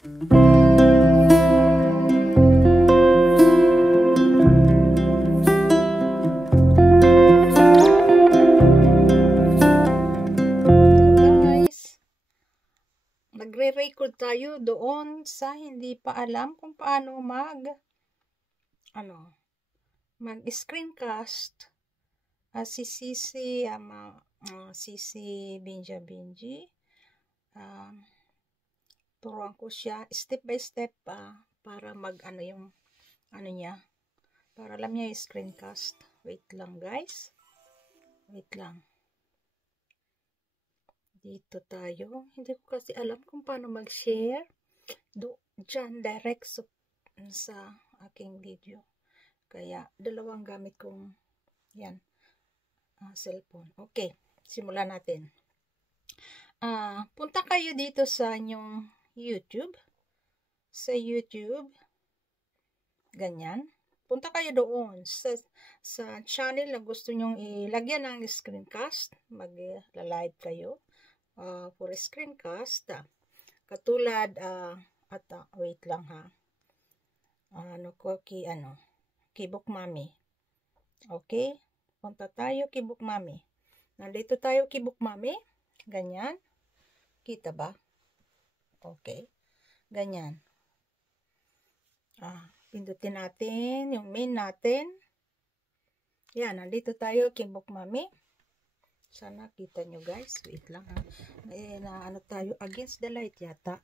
Magre-record tayo doon sa hindi pa alam kung paano mag-screencast. Si Sisi Binja-Binji. Turuan ko siya step by step para niya. Para alam niya yung screencast. Wait lang guys. Wait lang. Dito tayo. Hindi ko kasi alam kung paano mag-share. Diyan, direct sa aking video. Kaya, dalawang gamit kong cellphone. Okay, simulan natin. Punta kayo dito sa inyong YouTube. Sa YouTube. Ganyan. Punta kayo doon sa channel na gusto nyong ilagyan ng screencast. Mag-live kayo. For screencast, katulad, wait lang ha, Keybook Mami. Okay, punta tayo Keybook Mami. Nandito tayo Keybook Mami, ganyan, kita ba? Okay, ganyan. Pindutin natin yung main natin. Yan, nandito tayo Keybook Mami. Sana kita nyo guys. Wait lang ha. Tayo against the light yata.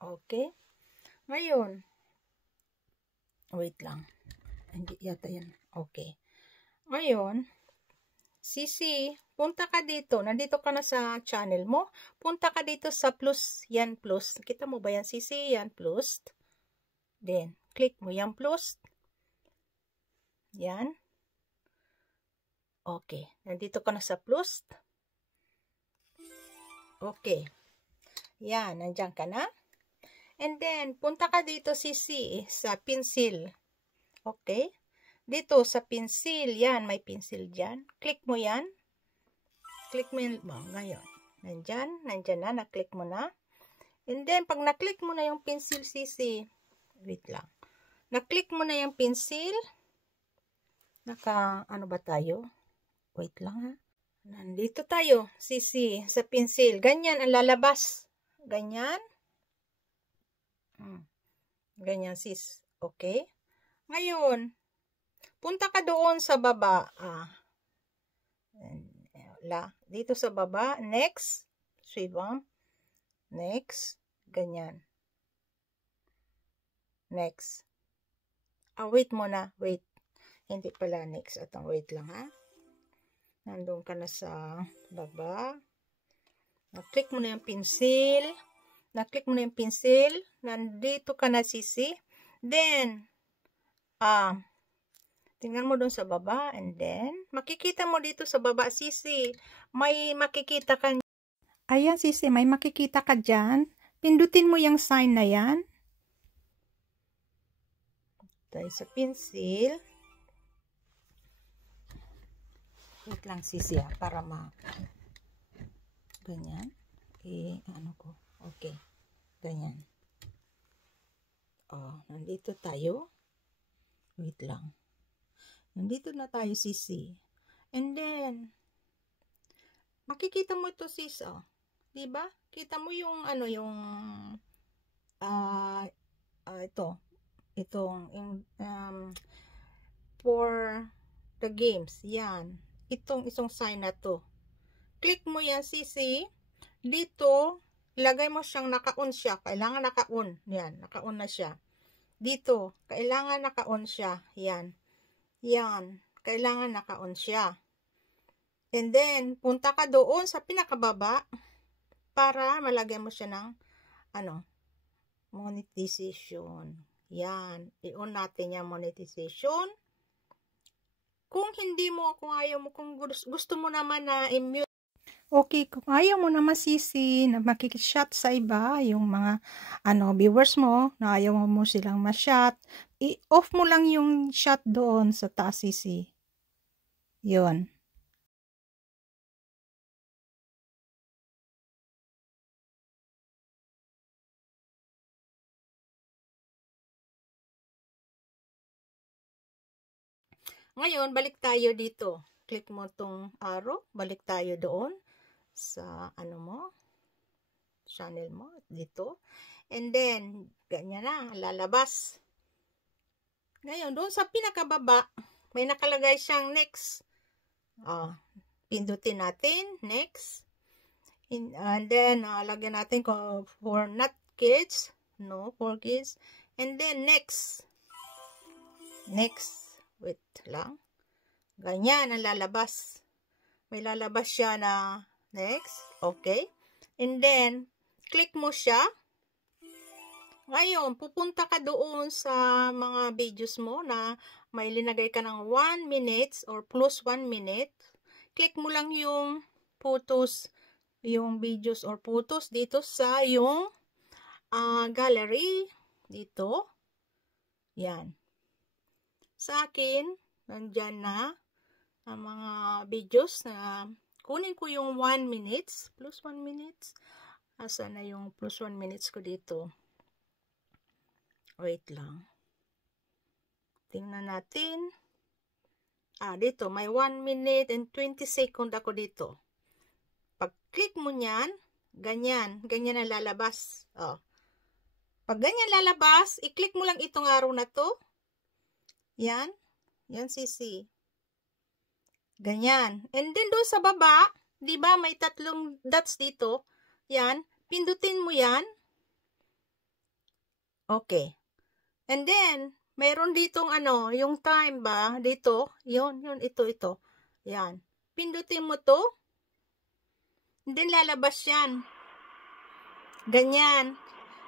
Okay. Ngayon. Wait lang. Hindi yata yan. Okay. Ngayon. Sisi. Punta ka dito. Nandito ka na sa channel mo. Punta ka dito sa plus. Yan plus. Kita mo ba yan Sisi? Yan plus. Then. Click mo yan plus. Yan. Okay. Nandito ka na sa plus. Okay. Yan. Nandyan ka na. And then, punta ka dito Sisi sa pencil. Okay. Dito sa pencil. Yan. May pencil dyan. Click mo yan. Click mo yan. Ngayon. Nandyan. Nandyan na. Na-click mo na. And then, pag na-click mo na yung pencil Sisi. Wait lang. Na-click mo na yung pencil. Ano ba tayo? Wait lang ha. Nandito tayo, Sisi, sa pencil. Ganyan ang lalabas. Ganyan. Ganyan, sis. Okay. Ngayon, punta ka doon sa baba. Dito sa baba. Next. Suivant. Next. Ganyan. Next. Wait muna. Wait. Hindi pala next. Wait lang ha. Nandun ka na sa baba. Na-click mo na yung pencil. Na-click mo na yung pencil. Nandito ka na Sisi. Then, tingnan mo dun sa baba. And then, makikita mo dito sa baba Sisi. May makikita ka. Ayan Sisi, may makikita ka dyan. Pindutin mo yung sign na yan. Tayo sa pencil. Wait lang Sisi para ganyan. Okay. Ganyan. Nandito tayo. Wait lang. Nandito na tayo Sisi. And then, makikita mo ito sis. Diba? Kita mo yung for the games. Yan. Itong isang sign na to. Click mo yan Sisi. Dito, ilagay mo siyang naka-on siya. Kailangan naka-on. Yan, naka-on na siya. Dito, kailangan naka-on siya. Yan. Yan. Kailangan naka-on siya. And then, punta ka doon sa pinakababa para malagay mo siya ng monetization. Yan. I-on natin yung monetization. Kung hindi mo, kung ayaw mo, kung gusto mo naman na i-mute. Okay, kung ayaw mo naman Sisi na makikishot sa iba, yung mga viewers mo, na ayaw mo silang ma-shot, i-off mo lang yung shot doon sa taas Sisi. Yun. Ngayon, balik tayo dito. Click mo tong arrow. Balik tayo doon sa ano mo, channel mo, dito. And then, ganyan na, lalabas. Ngayon, doon sa pinakababa, may nakalagay siyang next. Pindutin natin, next. And then, lagyan natin for not kids. No, for kids. And then, next. Next. Wait lang. Ganyan ang lalabas. May lalabas siya na next. Okay. And then, click mo siya. Ngayon, pupunta ka doon sa mga videos mo na may linagay ka ng 1 minute or plus 1 minute. Click mo lang yung photos, yung videos or photos dito sa yung gallery. Dito. Yan. Sa akin, nandyan na ang mga videos na kunin ko yung 1 minutes, plus 1 minutes. Asa na yung plus 1 minutes ko dito? Wait lang. Tingnan natin. Dito, may 1 minute and 20 second ako dito. Pag-click mo niyan, ganyan ang lalabas. Pag ganyan lalabas, i-click mo lang itong araw na to. Yan sisi. Ganyan. And then doon sa baba, 'di ba may tatlong dots dito? Yan, pindutin mo yan. Okay. And then mayroon ditong yung time ba dito? Yun, ito. Yan. Pindutin mo to. And then lalabas yan. Ganyan.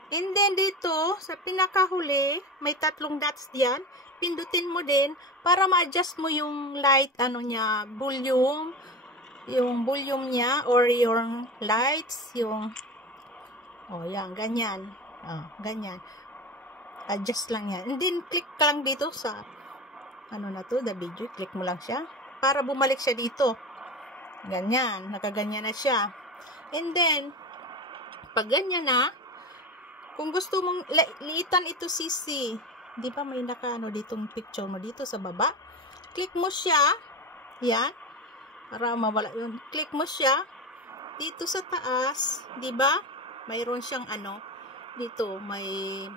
And then dito, sa pinakahuli, may tatlong dots diyan. Pindutin mo din para ma-adjust mo yung light, niya, volume, yung volume niya, or yung lights, yung, yan, ganyan. Ganyan. Adjust lang yan. And then, click ka lang dito sa, the video. Click mo lang siya. Para bumalik siya dito. Ganyan. Nakaganyan na siya. And then, pag ganyan na, kung gusto mong liitan ito sisi, di ba may ditong picture mo dito sa baba? Click mo siya. Yan. Para mawala yun. Click mo siya. Dito sa taas, di ba? Mayroon siyang dito may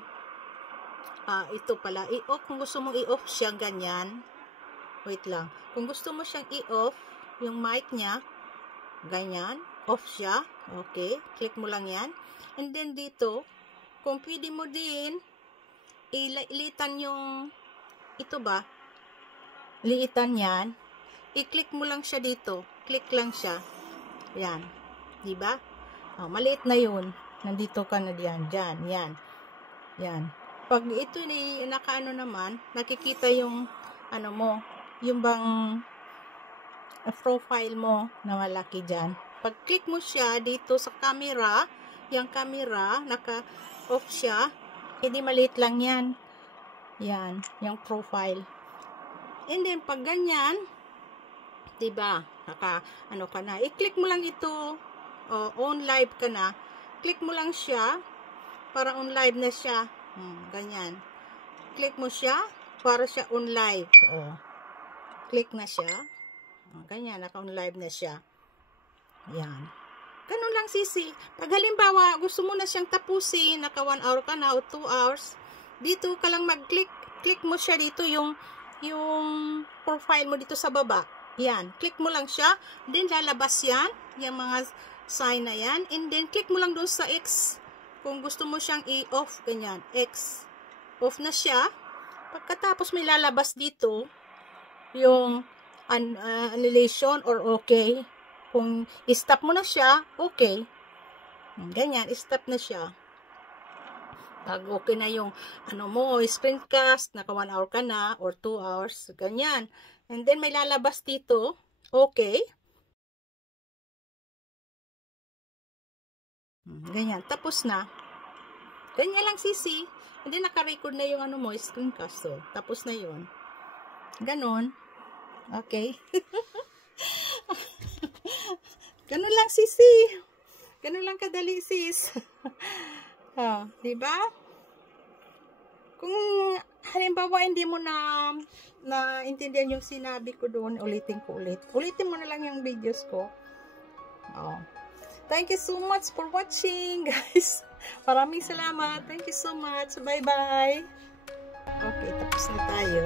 ito pala. I-off. Kung gusto mong i-off siya, ganyan. Wait lang. Kung gusto mo siyang i-off, yung mic niya, ganyan. Off siya. Okay. Click mo lang yan. And then dito, kung pwede mo din, ilitan yung, ito ba? Liitan yan. I-click mo lang siya dito. Click lang siya. Yan. Diba? Maliit na yun. Nandito ka na diyan. Diyan. Yan. Yan. Pag ito naman, nakikita yung, mo, yung bang profile mo na malaki dyan. Pag click mo siya dito sa camera, yung camera, naka-off siya, hindi maliit lang yan. Yan, yung profile. And then, pag ganyan, diba, ka na, i-click mo lang ito, on live ka na, click mo lang siya, para on live na siya. Ganyan. Click mo siya, para siya on live. Click na siya. Ganyan, naka-on live na siya. Yan. Ganun lang sisi. Pag halimbawa, gusto mo na siyang tapusin, naka 1 hour ka na o 2 hours, dito ka lang mag-click. Click mo siya dito, yung profile mo dito sa baba. Yan. Click mo lang siya. Then, lalabas yan. Yung mga sign na yan. And then, click mo lang doon sa X. Kung gusto mo siyang i-off, ganyan. X. Off na siya. Pagkatapos may lalabas dito, yung annihilation or okay. Kung i-stop mo na siya, okay. Ganyan, i-stop na siya. Pag okay na yung screencast, naka 1 hour ka na, or 2 hours, ganyan. And then, may lalabas dito, okay. Ganyan, tapos na. Ganyan lang sisi. And then, naka-record na yung screencast. So, tapos na yun. Ganon. Okay. Ganon lang sisi. Ganon lang kadali sis. Diba? Kung halimbawa hindi mo na intindihan yung sinabi ko doon, ulitin ko ulit. Ulitin mo na lang yung videos ko. Oh. Thank you so much for watching, guys. Maraming salamat. Thank you so much. Bye-bye. Okay, tapos na tayo.